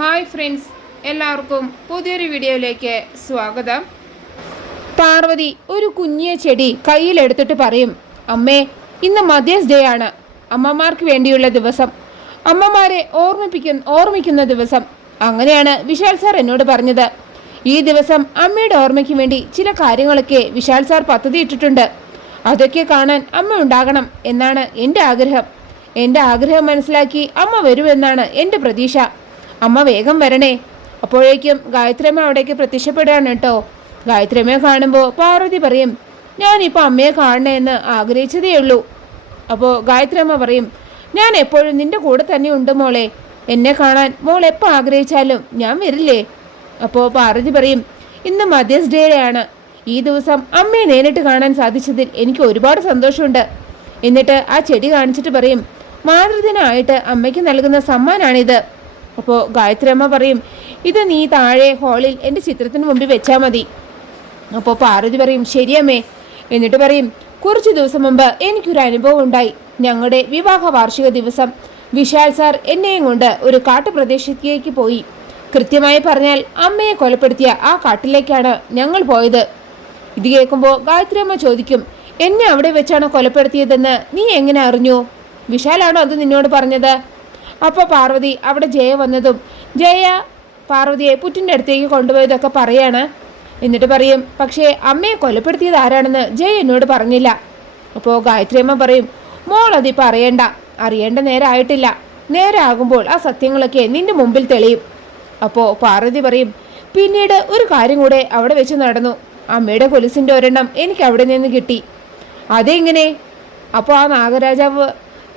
Hi friends എല്ലാവർക്കും പുതിയൊരു വീഡിയോയിലേക്ക് സ്വാഗതം. പാർവതി ഒരു കുഞ്ഞിയ ചെടി കയ്യിലെടുത്തിട്ട് പറയും അമ്മേ ഇന്ന് മദേഴ്സ് ഡേ ആണ്. അമ്മമാർക്ക് വേണ്ടിയുള്ള ദിവസം. അമ്മമാരെ ഓർമ്മിപ്പിക്കുന്ന ഓർമ്മിക്കുന്ന ദിവസം. അങ്ങനെയാണ് വിശാൽ സാർ എന്നോട് പറഞ്ഞത്. ഈ ദിവസം അമ്മയുടെ ഓർമ്മയ്ക്ക് വേണ്ടി ചില കാര്യങ്ങളൊക്കെ വിശാൽ സാർ പദ്ധതി ഇട്ടിട്ടുണ്ട്. അതൊക്കെ കാണാൻ അമ്മ ഉണ്ടാകണം എന്നാണ് എന്റെ ആഗ്രഹം. എന്റെ ആഗ്രഹം മനസ്സിലാക്കി അമ്മ വരുമെന്നാണ് എന്റെ പ്രതീക്ഷ. അമ്മ വേഗം വരണേ. അപ്പോഴേക്കും ഗായത്രിയമ്മ അവിടേക്ക് പ്രത്യക്ഷപ്പെടുകയാണ് കേട്ടോ. ഗായത്രിയമ്മയെ കാണുമ്പോൾ പാർവതി പറയും ഞാനിപ്പോൾ അമ്മയെ കാണണേ എന്ന് ആഗ്രഹിച്ചതേ ഉള്ളൂ. അപ്പോൾ ഗായത്രിയമ്മ പറയും ഞാൻ എപ്പോഴും നിന്റെ കൂടെ തന്നെ ഉണ്ട് മോളെ. എന്നെ കാണാൻ മോൾ എപ്പോൾ ആഗ്രഹിച്ചാലും ഞാൻ വരില്ലേ? അപ്പോൾ പാർവതി പറയും ഇന്ന് മദേഴ്സ് ഡേയാണ് ഈ ദിവസം അമ്മയെ നേരിട്ട് കാണാൻ സാധിച്ചതിൽ എനിക്ക് ഒരുപാട് സന്തോഷമുണ്ട്. എന്നിട്ട് ആ ചെടി കാണിച്ചിട്ട് പറയും മാതൃദിനമായിട്ട് അമ്മയ്ക്ക് നൽകുന്ന സമ്മാനാണിത്. അപ്പോൾ ഗായത്രി അമ്മ പറയും ഇത് നീ താഴെ ഹാളിൽ എന്റെ ചിത്രത്തിന് മുമ്പിൽ വെച്ചാൽ മതി. അപ്പോൾ പാർവതി പറയും ശരിയമ്മേ. എന്നിട്ട് പറയും കുറച്ച് ദിവസം മുമ്പ് എനിക്കൊരു അനുഭവം ഉണ്ടായി. ഞങ്ങളുടെ വിവാഹ വാർഷിക ദിവസം. വിശാൽ സാർ എന്നെയും കൊണ്ട് ഒരു കാട്ടുപ്രദേശത്തേക്ക് പോയി. കൃത്യമായി പറഞ്ഞാൽ അമ്മയെ കൊലപ്പെടുത്തിയ ആ കാട്ടിലേക്കാണ് ഞങ്ങൾ പോയത്. ഇത് കേൾക്കുമ്പോൾ ഗായത്രി അമ്മ ചോദിക്കും എന്നെ അവിടെ വെച്ചാണ് കൊലപ്പെടുത്തിയതെന്ന് നീ എങ്ങനെ അറിഞ്ഞു? വിശാലാണോ അത് നിന്നോട് പറഞ്ഞത്? അപ്പോൾ പാർവതി അവിടെ ജയ വന്നതും ജയ പാർവതിയെ പുറ്റിന്റെ അടുത്തേക്ക് കൊണ്ടുപോയതൊക്കെ പറയാണ്. എന്നിട്ട് പറയും പക്ഷേ അമ്മയെ കൊലപ്പെടുത്തിയത് ആരാണെന്ന് ജയ എന്നോട് പറഞ്ഞില്ല. അപ്പോൾ ഗായത്രി അമ്മ പറയും മോൾ അതിപ്പോൾ അറിയണ്ട. അറിയേണ്ട നേരമായിട്ടില്ല നേരമാകുമ്പോൾ ആ സത്യങ്ങളൊക്കെ നിന്റെ മുമ്പിൽ തെളിയും. അപ്പോൾ പാർവതി പറയും പിന്നീട് ഒരു കാര്യം കൂടെ അവിടെ വെച്ച് നടന്നു. അമ്മയുടെ കൊലുസിന്റെ ഒരെണ്ണം എനിക്ക് അവിടെ നിന്ന് കിട്ടി. അതെങ്ങനെ? അപ്പോൾ ആ നാഗരാജാവ്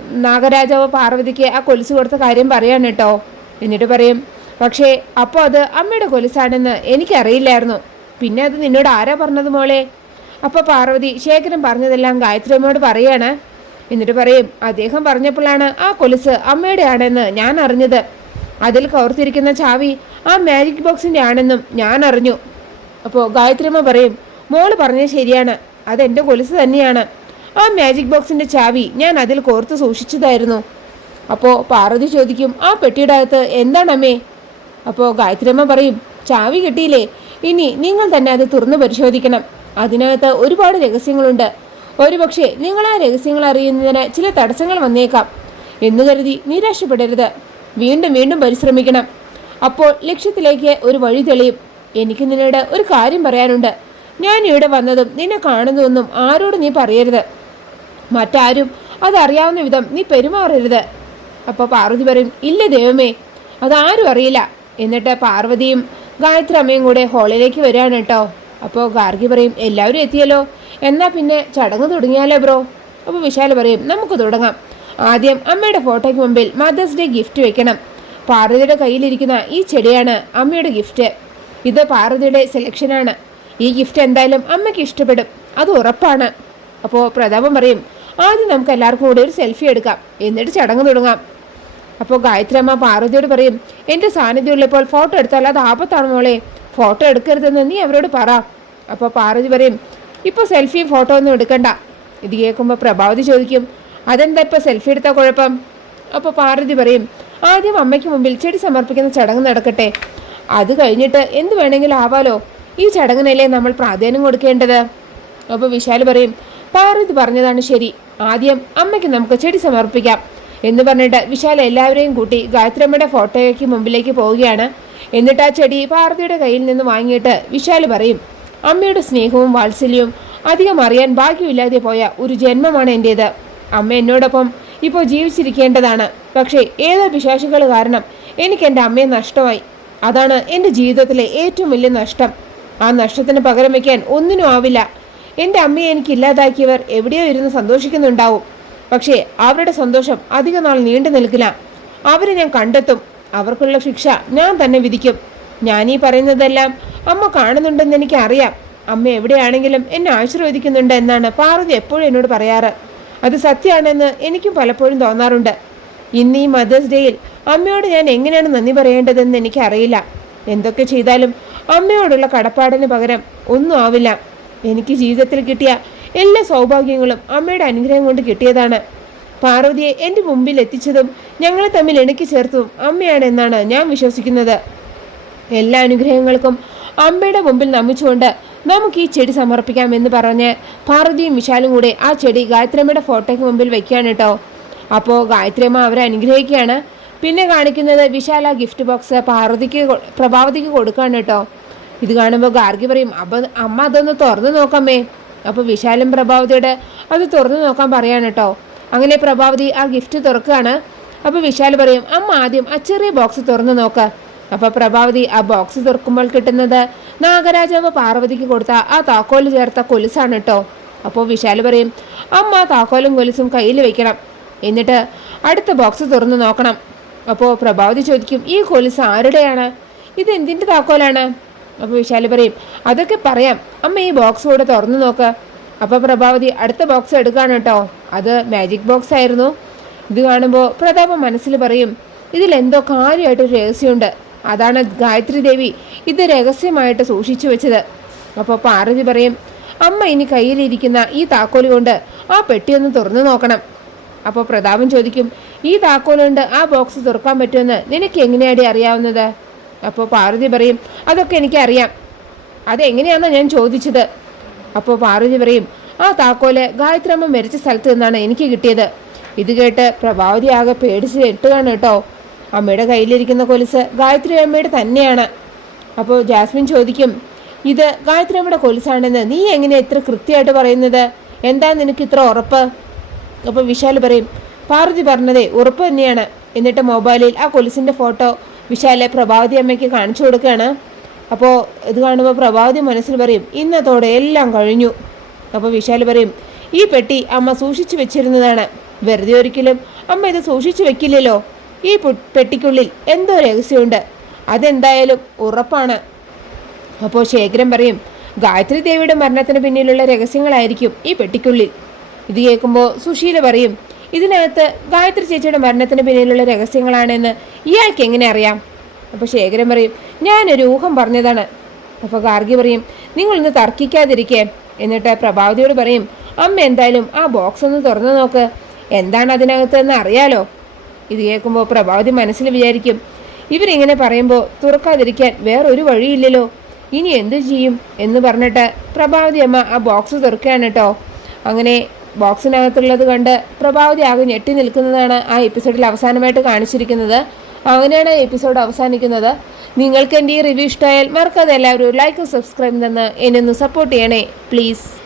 നാഗരാജാവ് പാർവതിക്ക് ആ കൊലുസ് കൊടുത്ത കാര്യം പറയാണ് കേട്ടോ. എന്നിട്ട് പറയും പക്ഷേ അപ്പോൾ അത് അമ്മയുടെ കൊലുസാണെന്ന് എനിക്കറിയില്ലായിരുന്നു. പിന്നെ അത് നിന്നോട് ആരാ പറഞ്ഞത് മോളെ? അപ്പോൾ പാർവതി ശേഖരൻ പറഞ്ഞതെല്ലാം ഗായത്രി അമ്മയോട് പറയാണ്. എന്നിട്ട് പറയും അദ്ദേഹം പറഞ്ഞപ്പോഴാണ് ആ കൊലുസ് അമ്മയുടെ ആണെന്ന് ഞാൻ അറിഞ്ഞത്. അതിൽ കവർത്തിരിക്കുന്ന ചാവി ആ മാജിക് ബോക്സിന്റെ ആണെന്നും ഞാൻ അറിഞ്ഞു. അപ്പോൾ ഗായത്രിയമ്മ പറയും മോൾ പറഞ്ഞത് ശരിയാണ്. അതെന്റെ കൊലുസ് തന്നെയാണ്. ആ മാജിക് ബോക്സിന്റെ ചാവി ഞാൻ അതിൽ കോർത്ത് സൂക്ഷിച്ചതായിരുന്നു. അപ്പോൾ പാർവതി ചോദിക്കും ആ പെട്ടിയുടെ അകത്ത് എന്താണമ്മേ അപ്പോൾ ഗായത്രിയമ്മ പറയും ചാവി കിട്ടിയില്ലേ. ഇനി നിങ്ങൾ തന്നെ അത് തുറന്നു പരിശോധിക്കണം. അതിനകത്ത് ഒരുപാട് രഹസ്യങ്ങളുണ്ട്. ഒരുപക്ഷെ നിങ്ങൾ ആ രഹസ്യങ്ങൾ അറിയുന്നതിന് ചില തടസ്സങ്ങൾ വന്നേക്കാം. എന്ന് കരുതി നിരാശപ്പെടരുത്. വീണ്ടും വീണ്ടും പരിശ്രമിക്കണം. അപ്പോൾ ലക്ഷ്യത്തിലേക്ക് ഒരു വഴി തെളിയും. എനിക്ക് നിന്നോട് ഒരു കാര്യം പറയാനുണ്ട്. ഞാൻ ഇവിടെ വന്നതും നിന്നെ കാണുന്നതൊന്നും ആരോട് നീ പറയരുത്. മറ്റാരും അതറിയാവുന്ന വിധം നീ പെരുമാറരുത്. അപ്പോൾ പാർവതി പറയും ഇല്ല ദൈവമേ അതാരും അറിയില്ല. എന്നിട്ട് പാർവതിയും ഗായത്രി അമ്മയും കൂടെ ഹോളിലേക്ക് വരികയാണ് കേട്ടോ. അപ്പോൾ ഗാർഗി പറയും എല്ലാവരും എത്തിയല്ലോ എന്നാൽ പിന്നെ ചടങ്ങ് തുടങ്ങിയാലോ ബ്രോ? അപ്പോൾ വിശാൽ പറയും നമുക്ക് തുടങ്ങാം. ആദ്യം അമ്മയുടെ ഫോട്ടോയ്ക്ക് മുമ്പിൽ മദേഴ്സ് ഡേ ഗിഫ്റ്റ് വെക്കണം. പാർവതിയുടെ കയ്യിലിരിക്കുന്ന ഈ ചെടിയാണ് അമ്മയുടെ ഗിഫ്റ്റ് ഇത് പാർവതിയുടെ സെലക്ഷനാണ് ഈ ഗിഫ്റ്റ് എന്തായാലും അമ്മയ്ക്ക് ഇഷ്ടപ്പെടും. അത് ഉറപ്പാണ്. അപ്പോൾ പ്രതാപം പറയും ആദ്യം നമുക്ക് എല്ലാവർക്കും കൂടെ ഒരു സെൽഫി എടുക്കാം. എന്നിട്ട് ചടങ്ങ് തുടങ്ങാം. അപ്പോൾ ഗായത്രി അമ്മ പാർവതിയോട് പറയും എന്റെ സാന്നിധ്യം ഉള്ളപ്പോൾ ഫോട്ടോ എടുത്താൽ അത് ആപത്താണ് മോളെ? ഫോട്ടോ എടുക്കരുതെന്ന് നീ അവരോട് പറ. അപ്പോൾ പാർവതി പറയും ഇപ്പോൾ സെൽഫിയും ഫോട്ടോ ഒന്നും എടുക്കണ്ട. ഇത് കേൾക്കുമ്പോൾ പ്രഭാവതി ചോദിക്കും അതെന്താ ഇപ്പോൾ സെൽഫി എടുത്താൽ കുഴപ്പം? അപ്പോൾ പാർവതി പറയും ആദ്യം അമ്മയ്ക്ക് മുമ്പിൽ ചെടി സമർപ്പിക്കുന്ന ചടങ്ങ് നടക്കട്ടെ. അത് കഴിഞ്ഞിട്ട് എന്ത് വേണമെങ്കിലും ആവാലോ. ഈ ചടങ്ങിനല്ലേ നമ്മൾ പ്രാധാന്യം കൊടുക്കേണ്ടത്? അപ്പോൾ വിശാൽ പറയും പാർവതി പറഞ്ഞതാണ് ശരി. ആദ്യം അമ്മയ്ക്ക് നമുക്ക് ചെടി സമർപ്പിക്കാം എന്ന് പറഞ്ഞിട്ട് വിശാൽ എല്ലാവരെയും കൂട്ടി ഗായത്രിയമ്മയുടെ ഫോട്ടോയ്ക്ക് മുമ്പിലേക്ക് പോവുകയാണ്. എന്നിട്ട് ആ ചെടി പാർവതിയുടെ കയ്യിൽ നിന്ന് വാങ്ങിയിട്ട് വിശാൽ പറയും അമ്മയുടെ സ്നേഹവും വാത്സല്യവും അധികം അറിയാൻ ഭാഗ്യമില്ലാതെ പോയ ഒരു ജന്മമാണ് എന്റേത് അമ്മ എന്നോടൊപ്പം ഇപ്പോൾ ജീവിച്ചിരിക്കേണ്ടതാണ്. പക്ഷേ ഏതോ പിശാചുകൾ കാരണം എനിക്ക് എന്റെ അമ്മയെ നഷ്ടമായി. അതാണ് എന്റെ ജീവിതത്തിലെ ഏറ്റവും വലിയ നഷ്ടം. ആ നഷ്ടത്തിന് പകരം വയ്ക്കാൻ ഒന്നിനും ആവില്ല. എന്റെ അമ്മയെ എനിക്ക് ഇല്ലാതാക്കിയവർ എവിടെയോ ഇരുന്ന് സന്തോഷിക്കുന്നുണ്ടാവും. പക്ഷേ അവരുടെ സന്തോഷം അധിക നാൾ നീണ്ടു നിൽക്കില്ല. അവരെ ഞാൻ കണ്ടെത്തും. അവർക്കുള്ള ശിക്ഷ ഞാൻ തന്നെ വിധിക്കും. ഞാനീ പറയുന്നതെല്ലാം അമ്മ കാണുന്നുണ്ടെന്ന് എനിക്ക് അറിയാം അമ്മ എവിടെയാണെങ്കിലും എന്നെ ആശീർവദിക്കുന്നുണ്ട് എന്നാണ് പാർവതി എപ്പോഴും എന്നോട് പറയാറ്. അത് സത്യമാണെന്ന് എനിക്കും പലപ്പോഴും തോന്നാറുണ്ട്. ഇന്ന് ഈ മദേഴ്സ് ഡേയിൽ അമ്മയോട് ഞാൻ എങ്ങനെയാണ് നന്ദി പറയേണ്ടതെന്ന് എനിക്കറിയില്ല. എന്തൊക്കെ ചെയ്താലും അമ്മയോടുള്ള കടപ്പാടിന് പകരം ഒന്നും ആവില്ല. എനിക്ക് ജീവിതത്തിൽ കിട്ടിയ എല്ലാ സൗഭാഗ്യങ്ങളും അമ്മയുടെ അനുഗ്രഹം കൊണ്ട് കിട്ടിയതാണ്. പാർവതിയെ എന്റെ മുമ്പിൽ എത്തിച്ചതും ഞങ്ങളെ തമ്മിൽ ഇണക്കി ചേർത്തതും അമ്മയാണ് എന്നാണ് ഞാൻ വിശ്വസിക്കുന്നത്. എല്ലാ അനുഗ്രഹങ്ങൾക്കും അമ്മയുടെ മുമ്പിൽ നമിച്ചുകൊണ്ട് നമുക്ക് ഈ ചെടി സമർപ്പിക്കാം എന്ന് പറഞ്ഞ് പാർവതിയും വിശാലും കൂടെ ആ ചെടി ഗായത്രിയമ്മയുടെ ഫോട്ടോയ്ക്ക് മുമ്പിൽ വെക്കുകയാണ് കേട്ടോ. അപ്പോൾ ഗായത്രിയമ്മ അവരെ അനുഗ്രഹിക്കുകയാണ്. പിന്നെ കാണിക്കുന്നത് വിശാല ഗിഫ്റ്റ് ബോക്സ് പാർവതിക്ക് പ്രഭാവതിക്ക് കൊടുക്കുകയാണ് കേട്ടോ. ഇത് കാണുമ്പോൾ ഗാർഗി പറയും അപ്പൊ അമ്മ അതൊന്ന് തുറന്നു നോക്കാമേ അപ്പോൾ വിശാലും പ്രഭാവതിയുടെ അത് തുറന്നു നോക്കാൻ പറയാണ് കേട്ടോ അങ്ങനെ പ്രഭാവതി ആ ഗിഫ്റ്റ് തുറക്കുകയാണ്. അപ്പോൾ വിശാൽ പറയും അമ്മ ആദ്യം ആ ചെറിയ ബോക്സ് തുറന്നു നോക്ക്. അപ്പോൾ പ്രഭാവതി ആ ബോക്സ് തുറക്കുമ്പോൾ കിട്ടുന്നത് നാഗരാജാവ് പാർവതിക്ക് കൊടുത്ത ആ താക്കോൽ ചേർത്ത കൊലുസാണ് കേട്ടോ അപ്പോൾ വിശാൽ പറയും അമ്മ താക്കോലും കൊലുസും കയ്യിൽ വെക്കണം. എന്നിട്ട് അടുത്ത ബോക്സ് തുറന്നു നോക്കണം. അപ്പോൾ പ്രഭാവതി ചോദിക്കും ഈ കൊലുസ് ആരുടെയാണ്? ഇത് എന്തിന്റെ താക്കോലാണ്? അപ്പോൾ വിശാൽ പറയും അതൊക്കെ പറയാം. അമ്മ ഈ ബോക്സ് കൂടെ തുറന്നു നോക്ക്. അപ്പോൾ പ്രഭാവതി അടുത്ത ബോക്സ് എടുക്കാണ് കേട്ടോ. അത് മാജിക് ബോക്സ് ആയിരുന്നു. ഇത് കാണുമ്പോൾ പ്രതാപം മനസ്സിൽ പറയും ഇതിലെന്തോ കാര്യമായിട്ട് രഹസ്യമുണ്ട്. അതാണ് ഗായത്രി ദേവി. ഇത് രഹസ്യമായിട്ട് സൂക്ഷിച്ചു വെച്ചത്. അപ്പോൾ പാർവതി പറയും അമ്മ ഇനി കയ്യിലിരിക്കുന്ന ഈ താക്കോൽ കൊണ്ട് ആ പെട്ടിയൊന്ന് തുറന്നു നോക്കണം. അപ്പോൾ പ്രതാപം ചോദിക്കും ഈ താക്കോലുകൊണ്ട് ആ ബോക്സ് തുറക്കാൻ പറ്റുമെന്ന് നിനക്ക് എങ്ങനെയാടി അറിയാവുന്നത്? അപ്പോൾ പാർവതി പറയും അതൊക്കെ എനിക്കറിയാം. അതെങ്ങനെയാണെന്നാണ് ഞാൻ ചോദിച്ചത്? അപ്പോൾ പാർവതി പറയും ആ താക്കോൽ ഗായത്രമ്മ മരിച്ച സ്ഥലത്ത് നിന്നാണ് എനിക്ക് കിട്ടിയത്. ഇത് കേട്ട് പ്രഭാവതി ആകെ പേടിച്ച് എട്ടുകയാണ് കേട്ടോ. അമ്മയുടെ കയ്യിലിരിക്കുന്ന കൊലുസ് ഗായത്രി അമ്മയുടെ തന്നെയാണ്. അപ്പോൾ ജാസ്മിൻ ചോദിക്കും ഇത് ഗായത്രി അമ്മയുടെ കൊലുസാണെന്ന് നീ എങ്ങനെ ഇത്ര കൃത്യമായിട്ട് പറയുന്നത്? എന്താ നിനക്ക് ഇത്ര ഉറപ്പ്? അപ്പോൾ വിശാൽ പറയും പാർവതി പറഞ്ഞതേ ഉറപ്പ് തന്നെയാണ്. എന്നിട്ട് മൊബൈലിൽ ആ കൊലുസിന്റെ ഫോട്ടോ വിശാലെ പ്രഭാവതി അമ്മയ്ക്ക് കാണിച്ചു കൊടുക്കുകയാണ്. അപ്പോൾ ഇത് കാണുമ്പോൾ പ്രഭാവതി മനസ്സിൽ പറയും ഇന്നത്തോടെ എല്ലാം കഴിഞ്ഞു. അപ്പോൾ വിശാൽ പറയും ഈ പെട്ടി അമ്മ സൂക്ഷിച്ചു വെച്ചിരുന്നതാണ്. വെറുതെ ഒരിക്കലും അമ്മ ഇത് സൂക്ഷിച്ചു വെക്കില്ലല്ലോ. ഈ പെട്ടിക്കുള്ളിൽ എന്തോ രഹസ്യമുണ്ട്. അതെന്തായാലും ഉറപ്പാണ്. അപ്പോൾ ശേഖരൻ പറയും ഗായത്രി ദേവിയുടെ മരണത്തിന് പിന്നിലുള്ള രഹസ്യങ്ങളായിരിക്കും ഈ പെട്ടിക്കുള്ളിൽ. ഇത് കേൾക്കുമ്പോൾ സുശീല പറയും ഇതിനകത്ത് ഗായത്രി ചേച്ചിയുടെ മരണത്തിന് പിന്നിലുള്ള രഹസ്യങ്ങളാണെന്ന് ഇയാൾക്ക് എങ്ങനെ അറിയാം? അപ്പോൾ ശേഖരൻ പറയും ഞാനൊരു ഊഹം പറഞ്ഞതാണ്. അപ്പോൾ ഗാർഗി പറയും നിങ്ങളൊന്ന് തർക്കിക്കാതിരിക്കേ. എന്നിട്ട് പ്രഭാവതിയോട് പറയും അമ്മ എന്തായാലും ആ ബോക്സ് ഒന്ന് തുറന്നു നോക്ക്. എന്താണ് അതിനകത്ത് എന്ന് അറിയാലോ. ഇത് കേൾക്കുമ്പോൾ പ്രഭാവതി മനസ്സിൽ വിചാരിക്കും ഇവരിങ്ങനെ പറയുമ്പോൾ തുറക്കാതിരിക്കാൻ വേറൊരു വഴിയില്ലല്ലോ. ഇനി എന്തു ചെയ്യും? എന്ന് പറഞ്ഞിട്ട് പ്രഭാവതി അമ്മ ആ ബോക്സ് തുറക്കുകയാണ് കേട്ടോ. അങ്ങനെ ബോക്സിനകത്തുള്ളത് കണ്ട് പ്രഭാവതി ആകെ ഞെട്ടി നിൽക്കുന്നതാണ് ആ എപ്പിസോഡിൽ അവസാനമായിട്ട് കാണിച്ചിരിക്കുന്നത്. അങ്ങനെയാണ് എപ്പിസോഡ് അവസാനിക്കുന്നത്. നിങ്ങൾക്ക് എന്റെ ഈ റിവ്യൂ ഇഷ്ടമായാൽ മറക്കാതെ എല്ലാവരും ലൈക്കും സബ്സ്ക്രൈബും തന്ന് എന്നെ ഒന്ന് സപ്പോർട്ട് ചെയ്യണേ പ്ലീസ്